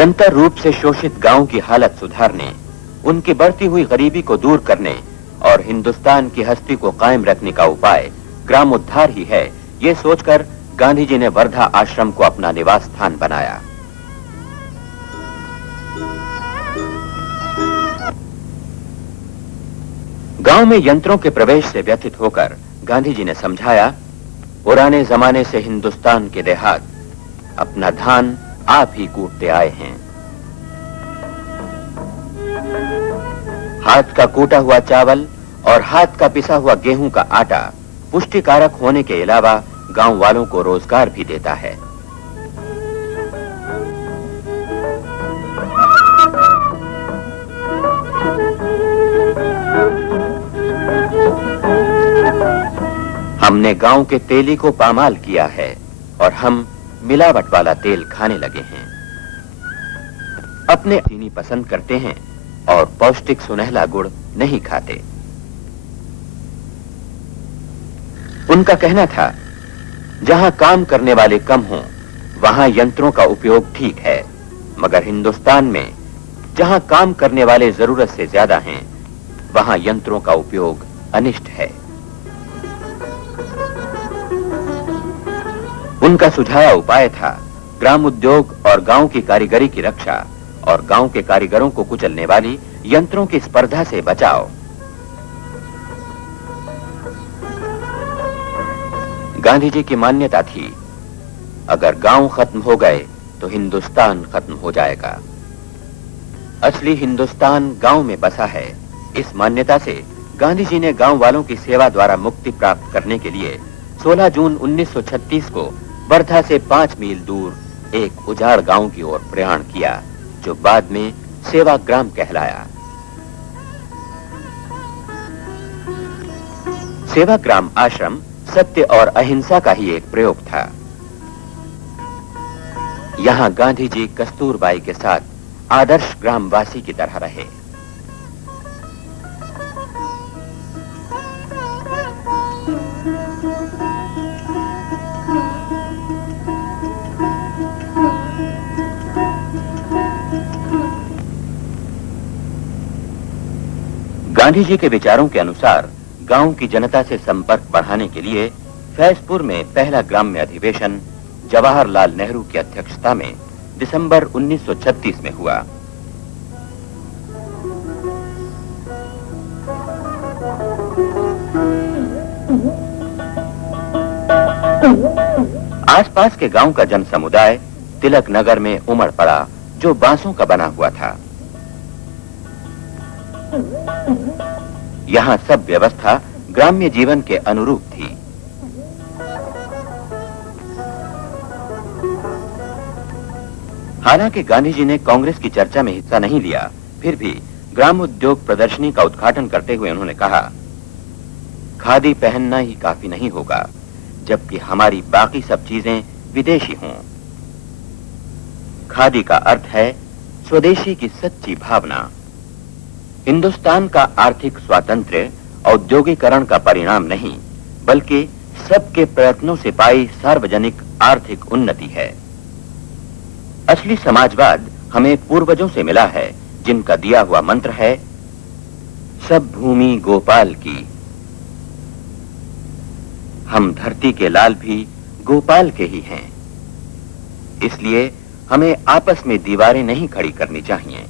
निरंतर रूप से शोषित गांव की हालत सुधारने, उनकी बढ़ती हुई गरीबी को दूर करने और हिंदुस्तान की हस्ती को कायम रखने का उपाय ग्रामोद्धार ही है, ये सोचकर गांधी जी ने वर्धा आश्रम को अपना निवास स्थान बनाया। गांव में यंत्रों के प्रवेश से व्यथित होकर गांधी जी ने समझाया, पुराने जमाने से हिंदुस्तान के देहात अपना धान आप ही कूटते आए हैं। हाथ का कूटा हुआ चावल और हाथ का पिसा हुआ गेहूं का आटा पुष्टिकारक होने के अलावा गांव वालों को रोजगार भी देता है। हमने गांव के तेली को पामाल किया है और हम मिलावट वाला तेल खाने लगे हैं। अपने चीनी पसंद करते हैं और पौष्टिक सुनहला गुड़ नहीं खाते। उनका कहना था, जहां काम करने वाले कम हों, वहां यंत्रों का उपयोग ठीक है, मगर हिंदुस्तान में जहां काम करने वाले जरूरत से ज्यादा हैं, वहां यंत्रों का उपयोग अनिष्ट है। उनका सुझाया उपाय था ग्राम उद्योग और गांव की कारीगरी की रक्षा और गांव के कारीगरों को कुचलने वाली यंत्रों की स्पर्धा से बचाव। गांधी जी की मान्यता थी, अगर गांव खत्म हो गए तो हिंदुस्तान खत्म हो जाएगा। असली हिंदुस्तान गांव में बसा है। इस मान्यता से गांधी जी ने गांव वालों की सेवा द्वारा मुक्ति प्राप्त करने के लिए 16 जून 1936 को वर्धा से 5 मील दूर एक उजाड़ गांव की ओर प्रयाण किया, जो बाद में सेवाग्राम कहलाया। सेवाग्राम आश्रम सत्य और अहिंसा का ही एक प्रयोग था। यहां गांधी जी कस्तूरबाई के साथ आदर्श ग्रामवासी की तरह रहे। गांधी जी के विचारों के अनुसार गांव की जनता से संपर्क बढ़ाने के लिए फैजपुर में पहला ग्राम्य अधिवेशन जवाहरलाल नेहरू की अध्यक्षता में दिसंबर 1936 में हुआ। आसपास के गांव का जन समुदाय तिलक नगर में उमड़ पड़ा, जो बांसों का बना हुआ था। यहां सब व्यवस्था ग्राम्य जीवन के अनुरूप थी। हालांकि गांधी जी ने कांग्रेस की चर्चा में हिस्सा नहीं लिया, फिर भी ग्राम उद्योग प्रदर्शनी का उद्घाटन करते हुए उन्होंने कहा, खादी पहनना ही काफी नहीं होगा, जबकि हमारी बाकी सब चीजें विदेशी हों। खादी का अर्थ है स्वदेशी की सच्ची भावना। हिंदुस्तान का आर्थिक स्वातंत्र्य औद्योगिकरण का परिणाम नहीं, बल्कि सबके प्रयत्नों से पाई सार्वजनिक आर्थिक उन्नति है। असली समाजवाद हमें पूर्वजों से मिला है, जिनका दिया हुआ मंत्र है, सब भूमि गोपाल की। हम धरती के लाल भी गोपाल के ही हैं। इसलिए हमें आपस में दीवारें नहीं खड़ी करनी चाहिए।